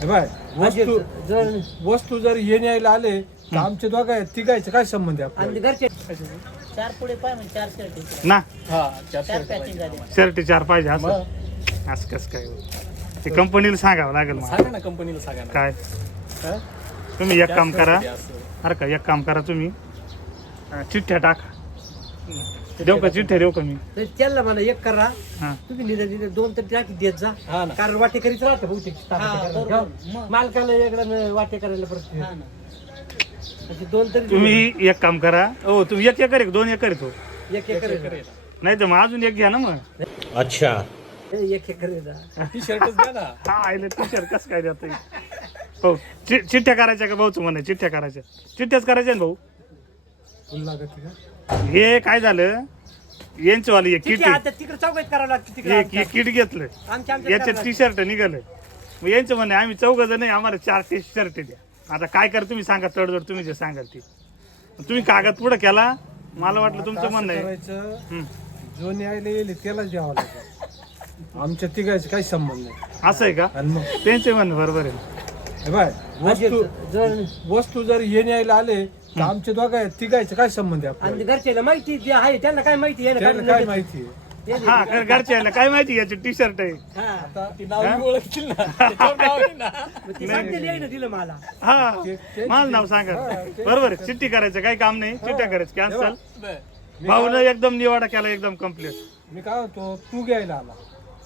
हे बाय वस्तू जर हे न्यायला आले तर आमचे दोघं तिघायचं काय संबंध आहे आणि आपल्याला? घरचे चार पुढे पाय म्हणजे चार शर्ट ना चार पॅकिंग झाले शर्ट 4 पाहिजे असं असं कसं काय ते कंपनीला सांगावं लागेल मला. सांगा ना कंपनीला सांगा ना. काय हा? तुम्ही एक काम करा असं. अरे का एक काम करा तुम्ही चिठ्ठ्या टाका देऊ का चिठ्ठ्या देऊ का मी तर त्याला मला एक करा हा तुम्ही निघा दोन तर टाकी देत जा हा ना. कारण वाटे करीत राहते बहुतेक बरोबर. मग. मालकाला एकदा वाटे करायला परत हा ना. असे दोन तरी तुम्ही एक काम करा हो तुम्ही 1 एकर आहे 2 एकर आहे तो एक एकर नाही तर मग अजून एक घ्या ना मग एक एकर येतात. ती शर्टच द्या ना. हा आईले टी-शर्ट कसं काय देत हो चिठ्ठ्या करायच्या का भाऊच म्हणे चिठ्ठ्या करायच्या चिठ्ठ्याच करायच्या ना भाऊ फुल लागत का? हे काय झालं यांचं वाली एक ठीक किट आहे, आता तिकडे चौकात करावं लागतं तिकडे एक किट घेतलं आमच्या याच्यात टी-शर्ट निघालं मग यांचं म्हणे आम्ही 4 जण आहे आम्हाला 4 टी-शर्ट द्या आता काय करा तुम्ही सांगा तडजोड तुम्ही जे सांगाल ती तुम्ही कागद पुढे केला मला वाटलं तुमचं आता म्हणणं असं आहे करायचं जो न्यायला येईल त्यालाच द्यावं लागेल आमच्या तिघायचं काही संबंध नाही. असं आहे का आणि मग त्यांचे म्हणणं बरोबर आहे हे बाय वस्तू जर हे न्यायला आले तर आमचे दोघं तिघायचं काय संबंध आहे आणि आपल्याला? घरच्याला माहिती जे आहे त्यांना काय माहिती आहे ना, त्याला काढून काय लगेच. माहिती आहे? हा कारण घरच्या काय माहिती याचे टी-शर्ट आहे हा. ती नाव बी ओळखतील ना. त्याच्यावर नाव आहे ना. मग ती सांगते लिहायला दिलं मला हा माझं नाव सांगा बरोबर आहे चिठ्ठी करायचं काही काम नाही चिठ्ठ्या करायचं कॅन्सल बरं. भाऊनं एकदम निवाडा केला एकदम कम्प्लीट मी काय होतो तू घ्यायला आला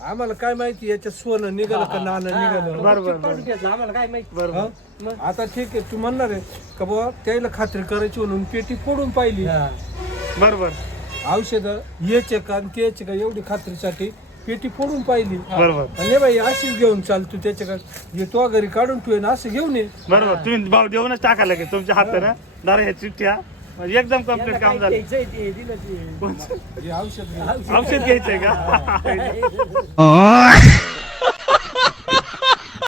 आम्हाला काय माहिती याच्यात सोनं निघालं का नाणं निघालं बरोबर काढून घेतलं आम्हाला काय माहिती बरोबर हं? आता ठीक आहे तू म्हणणार आहे का बाबा त्याला खात्री करायची म्हणून पेटी फोडून पाहिली हा. बरोबर औषधं याचे का आणि त्याचे का एवढी खात्रीसाठी पेटी फोडून पाहिली बरोबर आणि बाई अशीच घेऊन चाल तू त्याच्या का येतो घरी काढून ठेव असं घेऊन ये बरोबर तुम्ही भाव देऊनच टाकायला की तुमच्या हातानं दारा ह्या चिठ्ठ्या म्हणजे एकदम कम्प्लीट काम झालं द्यायचंय ते दिलं ते. हे औषध घे. औषध घ्यायचंय का